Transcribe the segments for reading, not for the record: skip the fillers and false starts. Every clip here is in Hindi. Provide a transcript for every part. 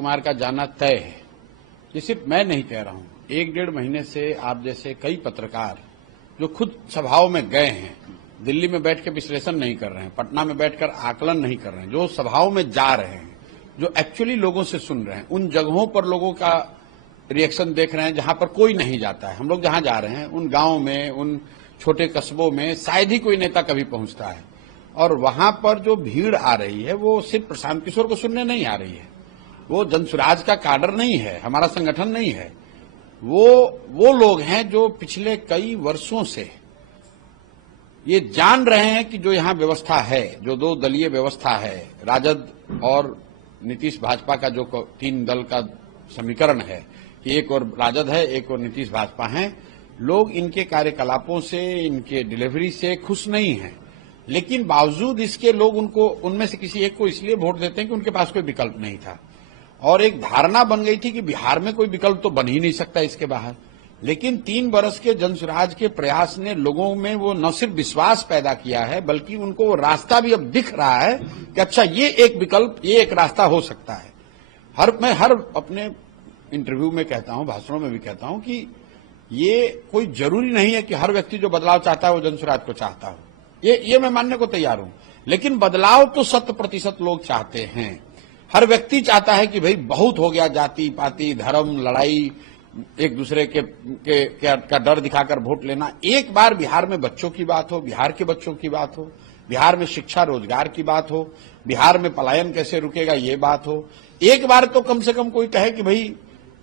कुमार का जाना तय है। ये सिर्फ मैं नहीं कह रहा हूं, 1-1.5 महीने से आप जैसे कई पत्रकार जो खुद सभाओं में गए हैं, दिल्ली में बैठ के विश्लेषण नहीं कर रहे हैं, पटना में बैठकर आकलन नहीं कर रहे हैं, जो सभाओं में जा रहे हैं, जो एक्चुअली लोगों से सुन रहे हैं, उन जगहों पर लोगों का रिएक्शन देख रहे हैं जहां पर कोई नहीं जाता है। हम लोग जहां जा रहे हैं उन गांवों में, उन छोटे कस्बों में शायद ही कोई नेता कभी पहुंचता है, और वहां पर जो भीड़ आ रही है वो सिर्फ प्रशांत किशोर को सुनने नहीं आ रही है, वो जनसुराज का काडर नहीं है, हमारा संगठन नहीं है, वो लोग हैं जो पिछले कई वर्षों से ये जान रहे हैं कि जो यहां व्यवस्था है, जो 2 दलीय व्यवस्था है, राजद और नीतीश भाजपा का जो 3 दल का समीकरण है कि एक और राजद है, एक और नीतीश भाजपा है, लोग इनके कार्यकलापों से, इनके डिलीवरी से खुश नहीं हैं, लेकिन बावजूद इसके लोग उनको, उनमें से किसी एक को इसलिए वोट देते हैं कि उनके पास कोई विकल्प नहीं था, और एक धारणा बन गई थी कि बिहार में कोई विकल्प तो बन ही नहीं सकता इसके बाहर। लेकिन 3 बरस के जनसुराज के प्रयास ने लोगों में वो न सिर्फ विश्वास पैदा किया है, बल्कि उनको वो रास्ता भी अब दिख रहा है कि अच्छा ये एक विकल्प, ये एक रास्ता हो सकता है। मैं हर अपने इंटरव्यू में कहता हूं, भाषणों में भी कहता हूं कि ये कोई जरूरी नहीं है कि हर व्यक्ति जो बदलाव चाहता है वो जनसुराज को चाहता हो, ये मैं मानने को तैयार हूं, लेकिन बदलाव तो 100% लोग चाहते हैं। हर व्यक्ति चाहता है कि भाई बहुत हो गया, जाति पाति धर्म लड़ाई, एक दूसरे का डर दिखाकर वोट लेना। एक बार बिहार में बच्चों की बात हो, बिहार के बच्चों की बात हो, बिहार में शिक्षा रोजगार की बात हो, बिहार में पलायन कैसे रुकेगा ये बात हो, एक बार तो कम से कम कोई कहे कि भाई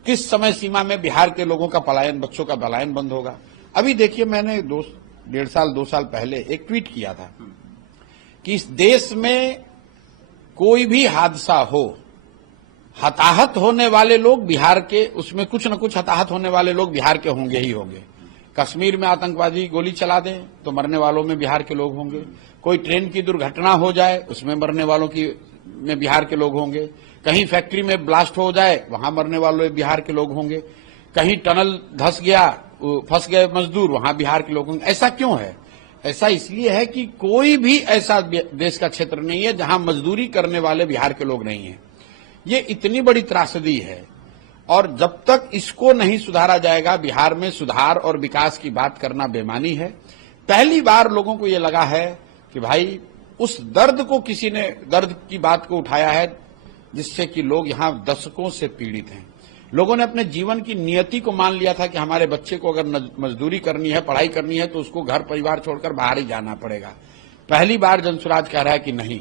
किस समय सीमा में बिहार के लोगों का पलायन, बच्चों का पलायन बंद होगा। अभी देखिए, मैंने 2 साल पहले एक ट्वीट किया था कि इस देश में कोई भी हादसा हो, हताहत होने वाले लोग बिहार के, उसमें कुछ न कुछ हताहत होने वाले लोग बिहार के होंगे ही होंगे। कश्मीर में आतंकवादी गोली चला दें तो मरने वालों में बिहार के लोग होंगे, कोई ट्रेन की दुर्घटना हो जाए उसमें मरने वालों में बिहार के लोग होंगे, कहीं फैक्ट्री में ब्लास्ट हो जाए वहां मरने वालों बिहार के लोग होंगे, कहीं टनल धंस गया, फंस गए मजदूर, वहां बिहार के लोग होंगे। ऐसा क्यों है? ऐसा इसलिए है कि कोई भी ऐसा देश का क्षेत्र नहीं है जहां मजदूरी करने वाले बिहार के लोग नहीं हैं। ये इतनी बड़ी त्रासदी है, और जब तक इसको नहीं सुधारा जाएगा, बिहार में सुधार और विकास की बात करना बेमानी है। पहली बार लोगों को ये लगा है कि भाई उस दर्द को, किसी ने दर्द की बात को उठाया है जिससे कि लोग यहां दशकों से पीड़ित हैं। लोगों ने अपने जीवन की नियति को मान लिया था कि हमारे बच्चे को अगर मजदूरी करनी है, पढ़ाई करनी है, तो उसको घर परिवार छोड़कर बाहर ही जाना पड़ेगा। पहली बार जनसुराज कह रहा है कि नहीं,